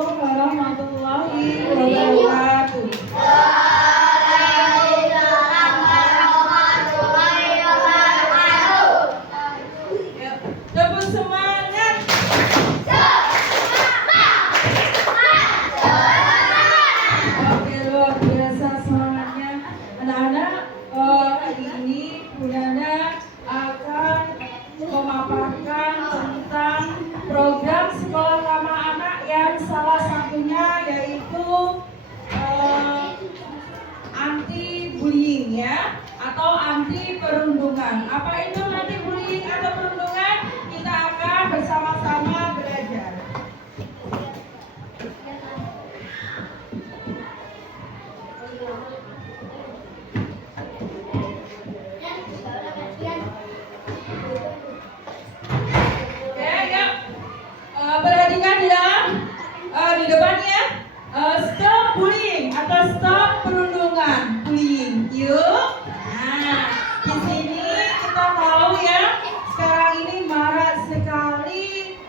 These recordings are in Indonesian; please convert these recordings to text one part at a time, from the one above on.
Assalamualaikum warahmatullahi wabarakatuh. Tepuk semangat. Oke, luar biasa semangatnya anak-anak. Hari ini Bu Nana akan memaparkan tentang program sekolah ramah anak yang salah satunya yaitu anti bullying ya, atau anti perundungan. Apa itu anti bullying atau perundungan? Kita akan bersama-sama belajar. Perhatikan ya, di depannya stop bullying atau stop perundungan bullying. Yuk. Nah, di sini kita tahu ya, sekarang ini marak sekali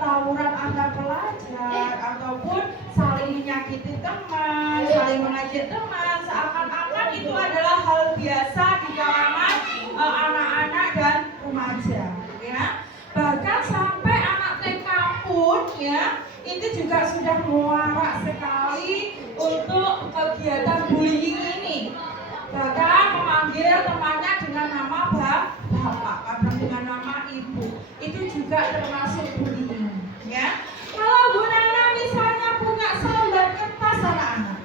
tawuran antar pelajar ataupun saling menyakiti teman, saling mengajak teman, seakan-akan itu adalah hal biasa di kalangan anak-anak dan remaja, ya. Bahkan sampai anak TK pun ya, itu juga sudah muarak sekali untuk kegiatan bullying ini. Bahkan memanggil temannya dengan nama bapak, kadang dengan nama ibu. Itu juga termasuk bullying, ya. Kalau Bu Nana misalnya punya selembar kertas anak-anak.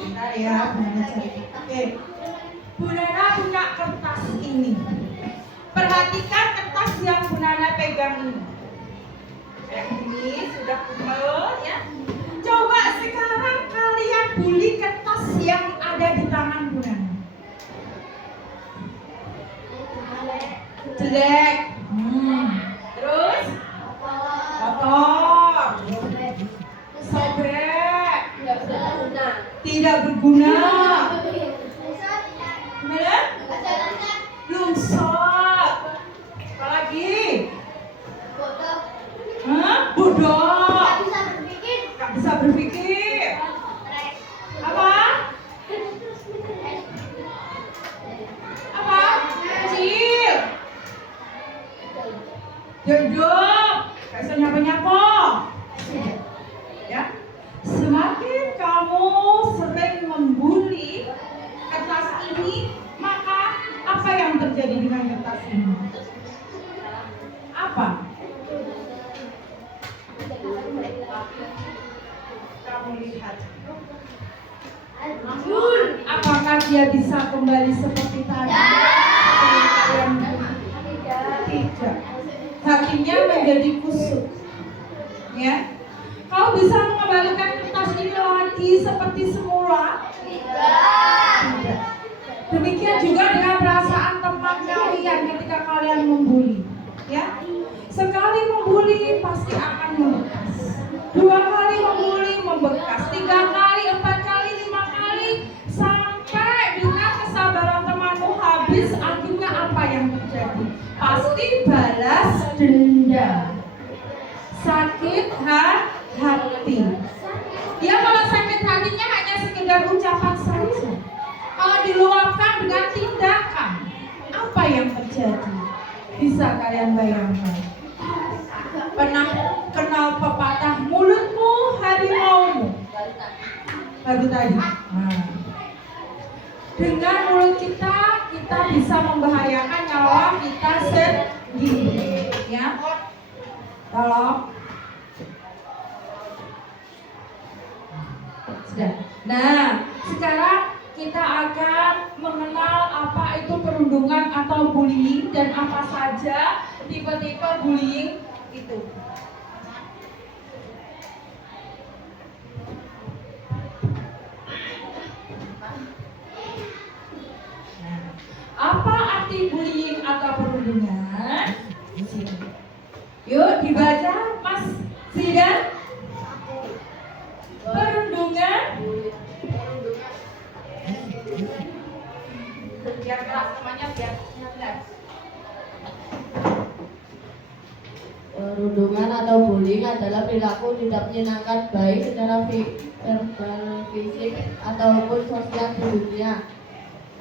Bentar ya, Bu Nana cari. Oke. Bu Nana punya kertas ini. Perhatikan kertas yang Bu Nana pegang ini. Ini sudah kumel ya. Coba sekarang kalian bully kertas yang ada di tangan Bu Nana. Jelek. Terus kotor, sobek, tidak berguna. Gimana? Lungsor. Apalagi? Bodoh. Gak bisa berpikir. Apa? Apa? Kecil. Jodok. Gak bisa nyapa-nyapa. Ya. Semakin kamu sering membuli kertas ini, maka apa yang terjadi dengan kertas ini? Apa? Kamu lihat. Apakah dia bisa kembali seperti tadi? Tidak. Hatinya menjadi kusut. Ya. Kau bisa mengembalikan kertas ini lagi seperti semula? Tidak. Demikian juga dengan perasaan teman kalian ketika kalian membuli. Ya. Sekali membuli pasti akan membekas. 2 kali membuli membekas. 3 kali, 4 kali, 5 kali, sampai dengan kesabaran temanmu habis. Akhirnya apa yang terjadi? Pasti balas dendam. Sakit hati. Ya, kalau sakit hatinya hanya sekedar ucapan saja. Kalau diluapkan dengan tindakan, apa yang terjadi? Bisa kalian bayangkan? Pernah kenal pepatah mulutmu harimaumu? Baru tadi. Nah. Dengan mulut kita bisa membahayakan nyawa kita sendiri. Ya. Tolong. Sudah. Nah, sekarang kita akan mengenal apa itu perundungan atau bullying dan apa saja tipe-tipe bullying itu. Apa arti bullying atau perundungan? Di sini. Yuk dibaca, Mas Zidan. Perundungan. Biar kelas namanya biar jelas. Perundungan atau bullying adalah perilaku tidak menyenangkan baik secara verbal, fisik ataupun sosial di dunia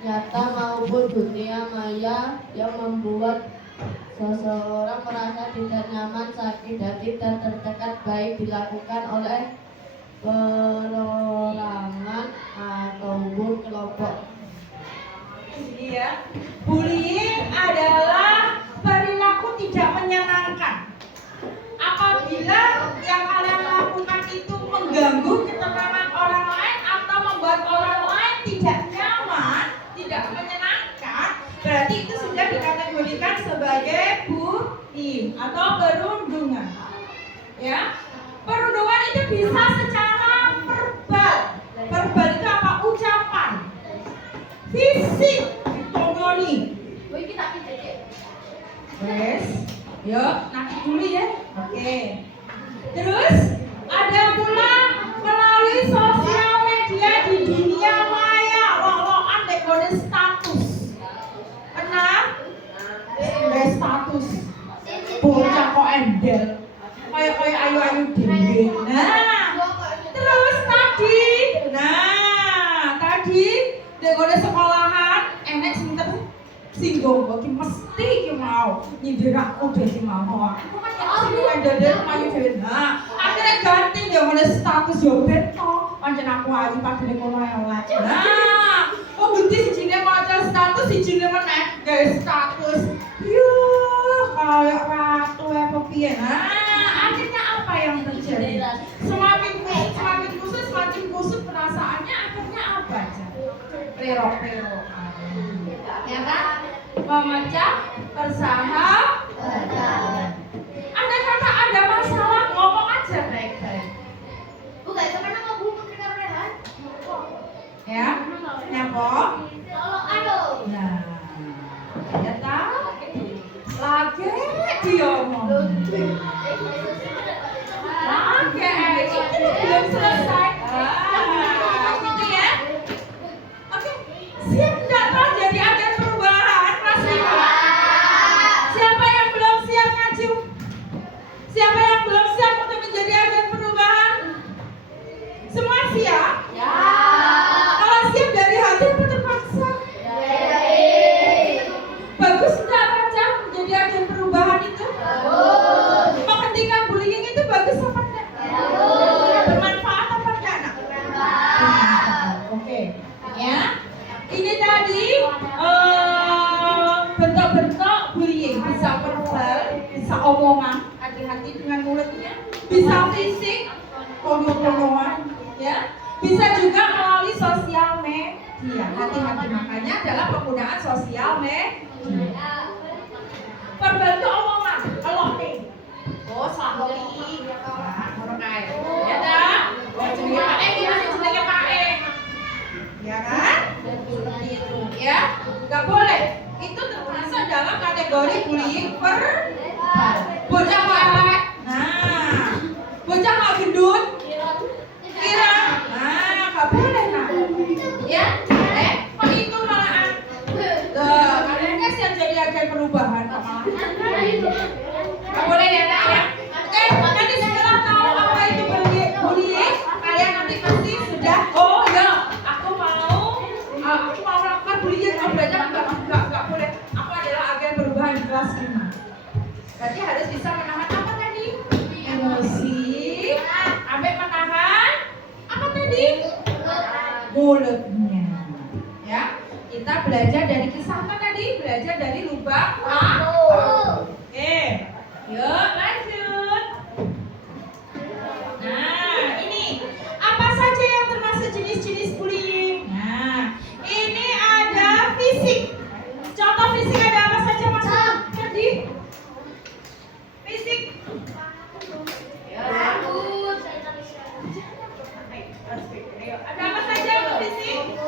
nyata maupun dunia maya yang membuat seseorang merasa tidak nyaman, sakit hati, dan tertekan baik dilakukan oleh perorangan ataupun kelompok. Ini ya, bullying adalah perilaku tidak menyenangkan. Apabila yang kalian lakukan itu mengganggu ketenangan orang lain atau membuat orang lain tidak nyaman, tidak menyenangkan, berarti itu sudah dikategorikan sebagai bullying atau perundungan. Ya, perundungan itu bisa secara verbal. Verbal itu apa? Ucapan. Fisik, tongoni. Yes, yuk nakik dulu ya. Oke. Terus ada pula melalui sosial media di dunia maya, loloan dekode status. Pernah? Status. Bocah kok endel. Kayak ayu-ayu dingin. Nah, terus tadi dekode sekolahan enek singgung kok mesti ki mau nyindir aku dadi mau. Aku kan ya ndadek ayu dhewe. Nah, akhirnya ganti yo ngene status yo beto. Pancen aku ayu padane kono elek. Nah, kok ganti sijine maca status sijine meneh gawe status. Yuh, kayak ratu apa piye. Nah, akhirnya apa yang terjadi? Semakin kusut perasaannya, akhirnya apa aja? Perok-perok. Ya kan? Memecah persahabatan. Andai kata ada masalah, ngomong aja baik-baik. Bukan, sebenarnya mau ngomong ke kamera. Ya, nyapa? Aduh. Nah, ya tahu. Lagi diomong. Lagi, itu belum selesai. Gitu ya. Oke, siap enggak Pak jadi agen perubahan kelas 5? Siapa yang belum siap ngaji? Siapa yang belum siap untuk menjadi agen perubahan? Semua siap? Ya. Kalau siap dari hati apa terpaksa? Bagus enggak Raja menjadi agen perubahan itu? Bagus. Menghentikan bullying itu bagus apa enggak? Bagus. Bermanfaat apa enggak nak? Oke, ya. Ini tadi bentuk-bentuk bullying, bisa verbal, bisa omongan, hati-hati dengan mulutnya, bisa fisik, omong-omongan, ya, bisa juga melalui sosial media. Hati-hati makanya adalah penggunaan sosial media. Verbal itu omongan, kalau nih, oh selalu ini, orang kaya, ya dah, jenenge Pak E, gimana jenenge Pak E? Ya kan? Seperti itu ya. Gak boleh. Itu termasuk dalam kategori bullying verbal. Bocah kok elek. Nah, bocah kok gendut. Kira. Nah, gak boleh nah. Ya. Kok itu malahan. Kalian guys yang jadi agen perubahan kok malahan. Gak boleh ya nak ya. Oke, nanti setelah tahu apa itu bullying, kalian nanti pasti sudah. Oh ya. Aku mau melakukan bullying, belajar enggak boleh. Aku adalah agen perubahan di kelas 5. Berarti harus bisa menahan apa tadi? Emosi. Sampai menahan apa tadi? Mulutnya. Ya, kita belajar dari kisah apa tadi? Belajar dari lubang paku. Oke, yuk lanjut. Nah, ini apa saja yang termasuk jenis-jenis bullying? Nah, ini ada fisik. Contoh fisik ada apa saja Mas? Tadi fisik. Ada apa saja untuk fisik?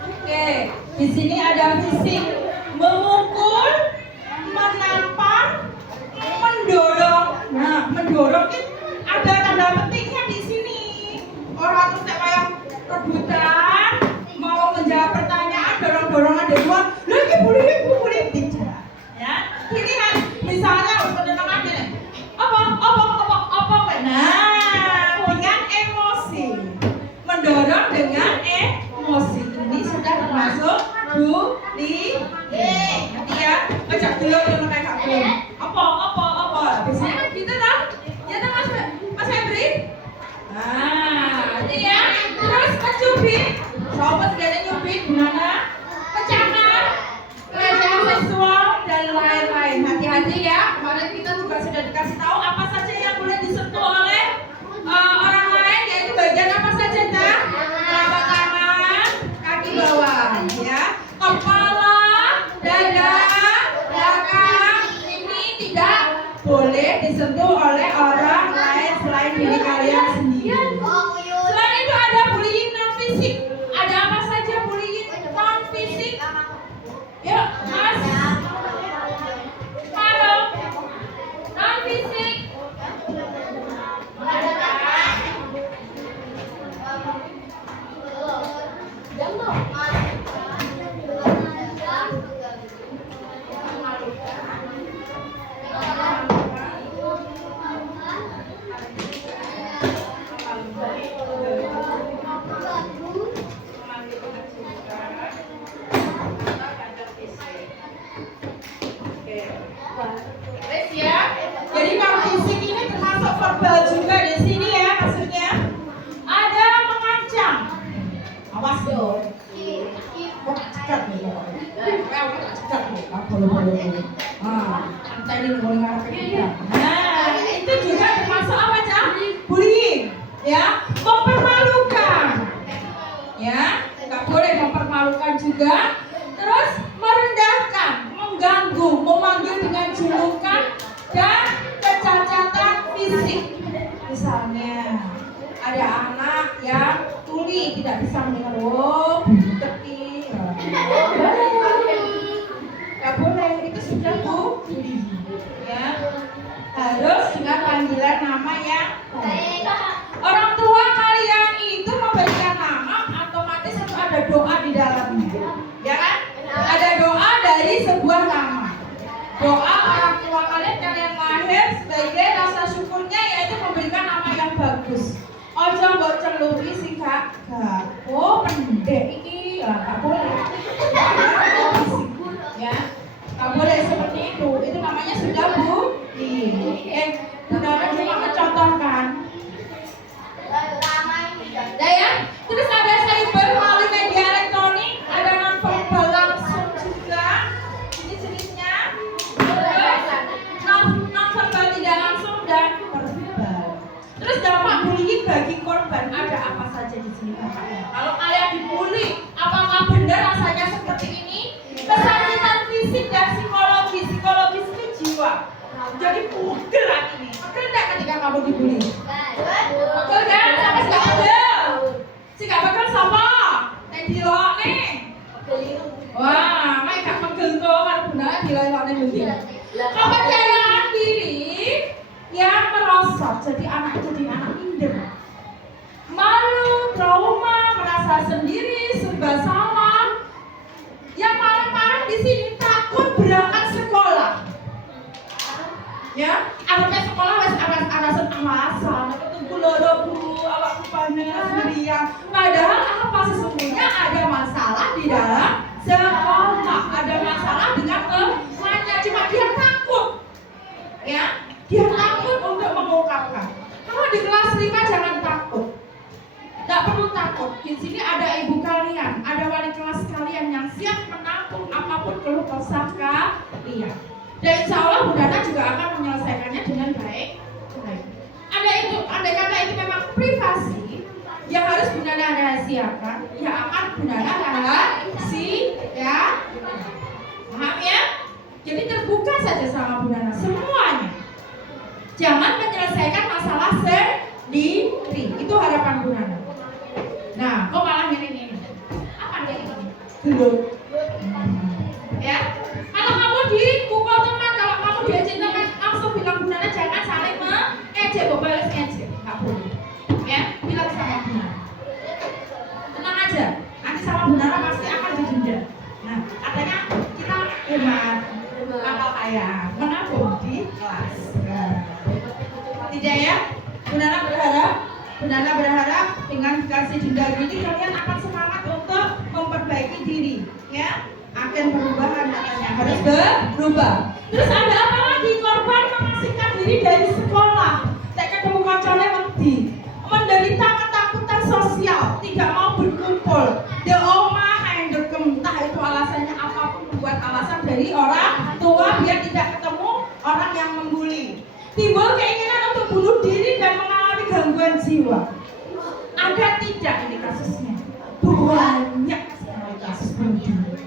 Oke, di sini ada fisik, memukul, menampar, mendorong kan ada tanda petiknya di sini. Orang terus kayak rebutan mau menjawab pertanyaan dorong-dorongan dari luar. Lagi boleh tidak. Ya, pilihan misalnya untuk dengar nih. Apa? Nah, dengan emosi, mendorong dengan emosi ini sudah termasuk bullying. Nanti ya, baca dulu yang mereka belum. Apa? Biasanya gitu kan? Ya kan Mas Febri? Nah, ini ya. Terus mencubit. Coba segala nyubit gimana? Kecangan, pelecehan seksual dan lain-lain. Hati-hati ya. Kemarin kita juga sudah dikasih tahu apa saja yang boleh disentuh oleh orang lain, yaitu bagian apa saja, Teh? Telapak tangan, kaki bawah, ya. Kepala, dada, belakang ini tidak boleh disentuh oleh orang lain selain diri kalian sendiri. Selain itu ada bullying non fisik. Ada apa saja bullying non fisik? Yuk, Mas. Karo. Non fisik. Terus ya. Jadi non fisik ini termasuk verbal juga di sini ya, maksudnya. Ada mengancam. Awas dong. Kok cekat nih cekat nih. Boleh. Kita ini boleh ngarep kita. Nah, itu juga termasuk apa, Cak? Bullying. Ya, mempermalukan. Ya, nggak boleh mempermalukan juga. Terus merendahkan, mengganggu, memanggil dengan julukan dan kecacatan fisik. Misalnya ada anak yang tuli tidak bisa mendengar, teki, nggak boleh, itu sudah bullying. Ya, harus dengan panggilan nama yang baik. Orang tua kalian itu memberikan nama, otomatis itu ada doa di dalamnya, ya kan? Ada doa dari sebuah nama. Doa orang tua kalian lahir sebagai rasa syukurnya yaitu memberikan nama yang bagus. Ojo mbok celuri sing gak pendek iki, gak boleh. Ya, gak boleh seperti itu. Itu namanya sudah bullying. Saudara cuma mencontohkan. Nah ya, terus ada cyber melalui media elektronik, ada non verbal langsung juga. Ini jenisnya. Non verbal tidak langsung dan verbal. Terus dampak bullying bagi korban ada apa saja di sini, Bapak? Kalau kalian dibully, apakah benar rasanya seperti ini? Kesakitan fisik dan psikologis itu jiwa. Jadi pegel lagi nih. Pegel enggak ketika kamu dibully? Pegel kan? Sampai nggak pegel. Si nggak pegel sama? Yang dilok nih. Wah, main gak pegel tuh kan benar dilok nih nanti. Kepercayaan diri yang merosot jadi anak minder. Malu, trauma, merasa sendiri, serba salah. Yang paling parah di sini takut berangkat sekolah. Ya, anaknya sekolah wes alasan tunggu loro Bu, awakku panas sendirian. Padahal apa sesungguhnya ada masalah di dalam sekolah, ada masalah dengan temannya, cuma dia takut. Ya, dia takut untuk mengungkapkan. Kalau di kelas 5 jangan takut. Tidak perlu takut. Di sini ada ibu kalian, ada wali kelas kalian yang siap menampung apapun keluh kesah kalian. Dan insya Allah Bu Dana juga akan menyelesaikannya dengan baik. Andai kata itu memang privasi yang harus Bu Dana rahasiakan, ya akan Bu Dana rahasia. Paham ya? Jadi terbuka saja sama Bu Dana semuanya. Jangan menyelesaikan masalah sendiri. Itu harapan Bu Dana. Nah, kok malah ini? Apa yang ini? Belum. Ya, kalau kamu dipukul teman, kalau kamu diajak teman, langsung bilang Bu Dana jangan saling ngejek, kok balas ngejek, nggak boleh. Ya, bilang sama Bunara. Tenang aja, nanti sama Bunara pasti akan didenda. Nah, katanya kita hemat, akal kaya, menabung di kelas. Tidak ya? Bunara berharap dengan dikasih denda ini kalian akan semangat untuk memperbaiki diri, ya. Akan perubahan katanya, harus berubah. Terus ada apa lagi? Korban mengasingkan diri dari sekolah. Saya ketemu kancane wedi, menderita ketakutan sosial, tidak mau berkumpul. The omah and the entah itu alasannya apapun, membuat alasan dari orang tua biar tidak ketemu orang yang membuli. Timbul keinginan untuk bunuh diri dan mengalami gangguan jiwa. Ada tidak ini kasusnya? Banyak sekali kasus bunuh diri.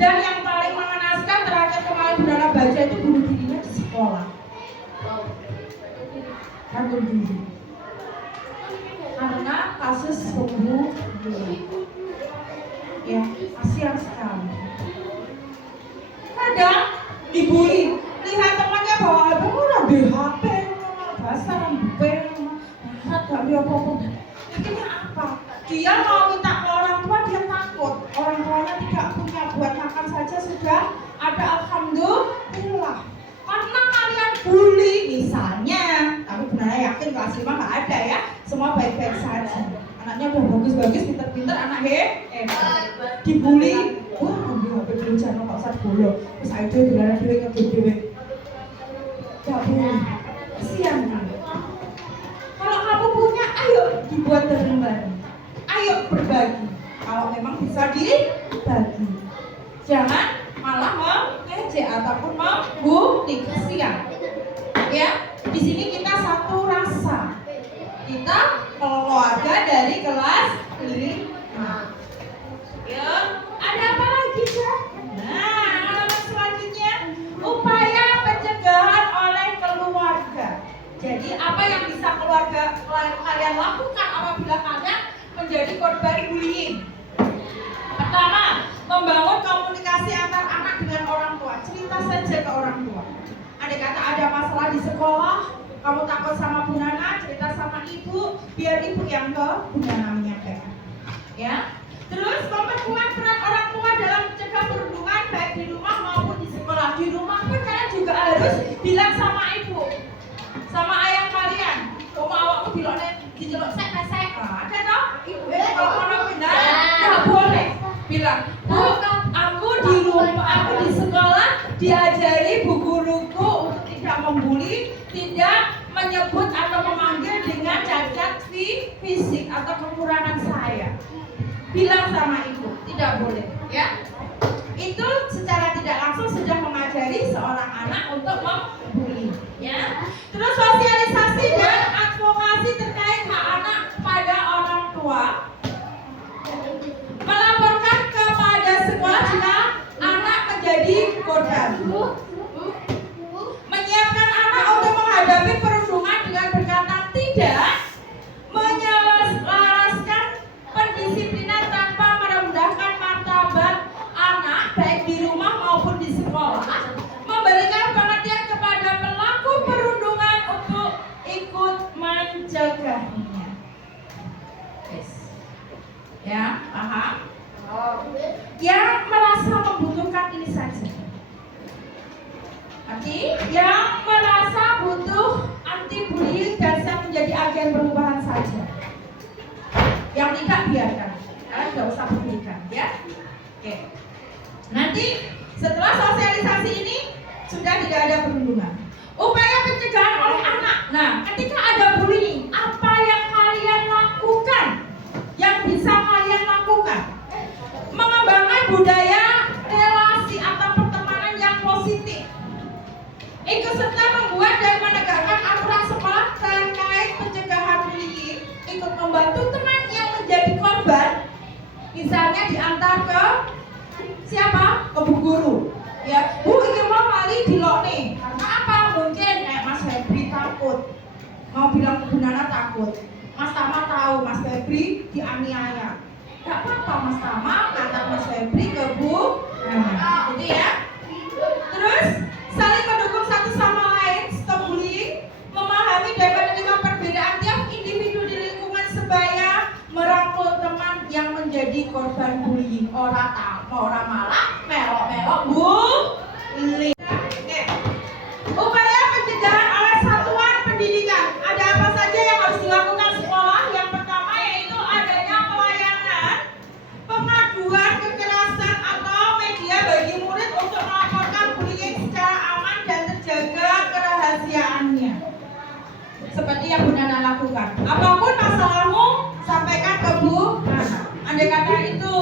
Dan yang paling mengenaskan terakhir kemarin Bunara baca itu bunuh dirinya di sekolah. Bunuh diri. Karena kasus bunuh diri. Ya, kasihan sekali. Kadang dibully, lihat temannya bawa HP, udah BHP, dasar BHP, gak dia apa-apa. Akhirnya apa? Dia mau minta ke orang tua, dia takut. Orang tuanya tidak punya, buat makan saja sudah ada, alhamdulillah. Karena kalian bully misalnya, tapi Bunara yakin kelas 5 nggak ada ya, semua baik-baik saja. Anaknya udah bagus-bagus, pinter-pinter, anak hebat. Dibully, wah ambil HP dulu jangan kok usah bolos. Terus aja dilarang dewe ngedewe. Gak boleh, kasihan kan. Kalau kamu punya, ayo dibuat bareng-bareng. Ayo berbagi. Kalau memang bisa dibagi. Jangan malah mengejek ataupun membuli, kasihan. Ya, di sini kita satu rasa. Kita keluarga dari kelas 5. Ya, ada apa lagi ya? Nah, halaman selanjutnya, upaya pencegahan oleh keluarga. Jadi apa yang bisa keluarga kalian lakukan apabila kalian menjadi korban bullying? Pertama, membangun komunikasi antar anak dengan orang tua. Cerita saja ke orang tua. Andai kata ada masalah di sekolah, kamu takut sama Bu Nana, cerita sama ibu, biar ibu yang ke Bu Nana menyampaikan. Ya. Terus memperkuat peran orang tua dalam mencegah perundungan baik di rumah maupun di sekolah. Di rumah pun kalian juga harus bilang sama ibu, sama ayah kalian. Kamu awakmu bilangnya diceluk sek. Ada toh? Ibu kalau orang benar nggak boleh bilang, Bu, aku di rumah, aku di sekolah diajari bu guruku untuk tidak membuli, tidak menyebut atau memanggil dengan cacat fisik atau kekurangan saya. Bilang sama ibu, tidak boleh, ya. Itu secara tidak langsung sudah mengajari seorang anak untuk membuli, ya. Terus sosialisasi dan advokasi terkait hak anak pada orang tua. Melaporkan kepada sekolah jika anak menjadi korban. Menyiapkan anak untuk menghadapi perundungan dengan berkata tidak. Menyelaraskan pendisiplinan tanpa merendahkan martabat anak baik di rumah maupun di sekolah. Memberikan pengertian kepada pelaku perundungan untuk ikut mencegahnya. Yes. Ya, paham? Yang merasa membutuhkan ini saja. Nanti yang merasa butuh anti bullying dan siap menjadi agen perubahan saja. Yang tidak biarkan, kalian tidak usah pedulikan, ya. Oke. Nanti setelah sosialisasi ini sudah tidak ada perundungan. Upaya pencegahan oleh anak. Nah, ketika ada bullying, apa yang kalian lakukan? Yang bisa kalian lakukan? Mengembangkan budaya relasi atau pertemanan yang positif. Ikut serta membuat dan menegakkan aturan sekolah terkait pencegahan bullying. Ikut membantu teman yang menjadi korban. Misalnya diantar ke siapa? Ke bu guru. Ya, Bu, ini mau kali dilokne. Karena apa? Mungkin Mas Febri takut. Mau bilang ke Bu Nana takut. Mas Tama tahu Mas Febri dianiaya. Gak apa-apa Mas Tama antar Mas Febri ke Bu Nana. Gitu ya. Terus saling mendukung satu sama lain, stop bullying, memahami mau ora malah melok-melok bullying. Oke. Upaya pencegahan oleh satuan pendidikan. Ada apa saja yang harus dilakukan sekolah? Yang pertama yaitu adanya pelayanan pengaduan kekerasan atau media bagi murid untuk melaporkan bullying secara aman dan terjaga kerahasiaannya. Seperti yang Bu Nana lakukan. Apapun masalahmu, sampaikan ke Bu Nana. Andai kata itu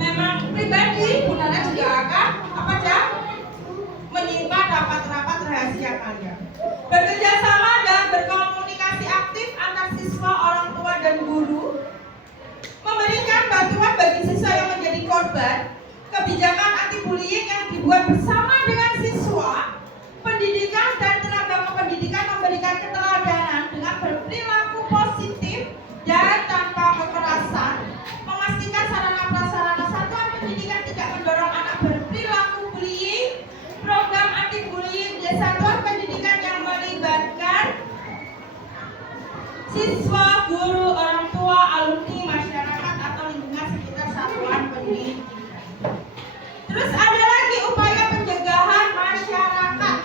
memang pribadi, Bu Nana juga akan apa aja? Menyimpan rapat-rapat rahasia kalian. Bekerja sama dan berkomunikasi aktif antar siswa, orang tua dan guru. Memberikan bantuan bagi siswa yang menjadi korban. Kebijakan anti bullying yang dibuat bersama dengan siswa. Pendidikan dan tenaga kependidikan memberikan keteladanan dengan berperilaku positif dan tanpa kekerasan. Memastikan sarana prasarana satuan pendidikan tidak mendorong anak berperilaku bullying. Program anti bullying di satuan pendidikan yang melibatkan siswa, guru, orang tua, alumni, masyarakat atau lingkungan sekitar satuan pendidikan. Terus ada lagi upaya pencegahan masyarakat.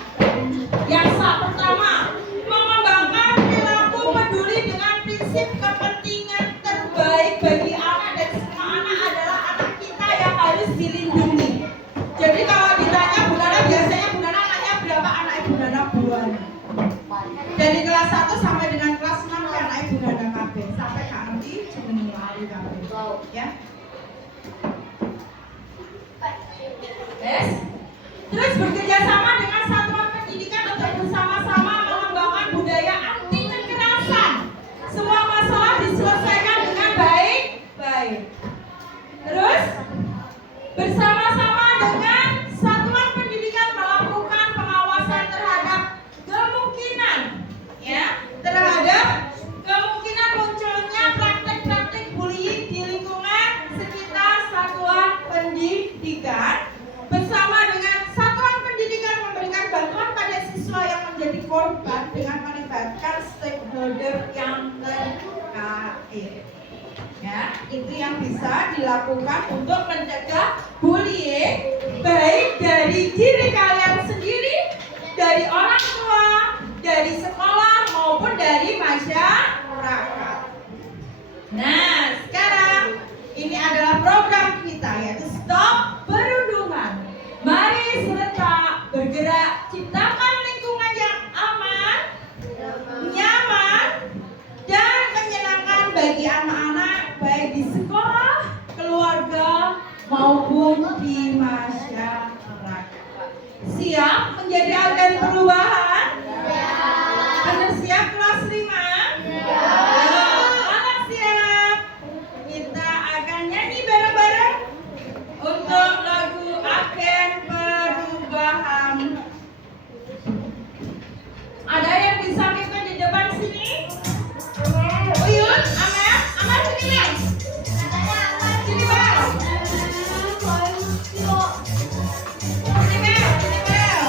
Yang pertama, mengembangkan perilaku peduli dengan prinsip kepentingan terbaik bagi anak, dan semua anak adalah anak kita yang harus dilindungi. Jadi kalau ditanya Bu Nana, biasanya Bu Nana nanya berapa anak Ibu Nana buan. Dari kelas 1 sampai dengan kelas 6 anak Ibu Nana kabeh sampai gak ngerti jenenge ali kabeh. Ya. Yes. Terus bekerja sama dengan satuan pendidikan untuk bersama-sama mengembangkan budaya anti kekerasan. Semua masalah diselesaikan dengan baik-baik. Terus bersama-sama dengan satuan pendidikan melakukan pengawasan terhadap kemungkinan, ya, terhadap kemungkinan munculnya praktek-praktek bullying di lingkungan sekitar satuan pendidikan. Bersama dengan satuan pendidikan memberikan bantuan pada siswa yang menjadi korban dengan melibatkan stakeholder yang terkait. Ya, itu yang bisa dilakukan untuk mencegah bullying, baik dari diri kalian sendiri, dari orang tua, dari sekolah maupun dari masyarakat. Nah, sekarang ini adalah program kita, yaitu Stop Perundungan. Mari serentak bergerak, ciptakan lingkungan yang aman, nyaman, dan menyenangkan bagi anak-anak, baik di sekolah, keluarga, maupun di masyarakat. Siap menjadi agen perubahan? Benar siap kelas 5? Anak siap? Kita akan nyanyi bareng-bareng untuk lagu Agen Perubahan. Ada yang bisa mimpin di depan sini? Uyun, Amel, sini Bang. Sini Bang. Sini Bel.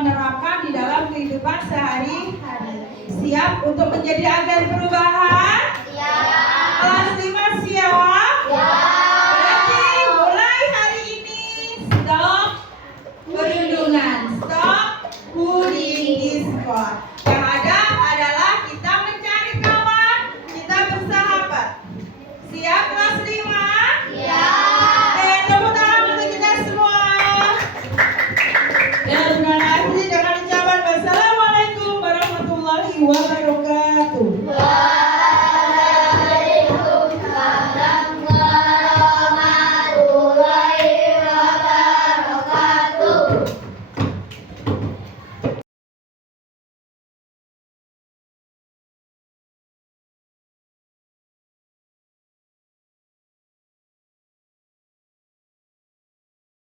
menerapkan di dalam kehidupan sehari-hari. Siap untuk menjadi agen perubahan? Ya. Kelas 5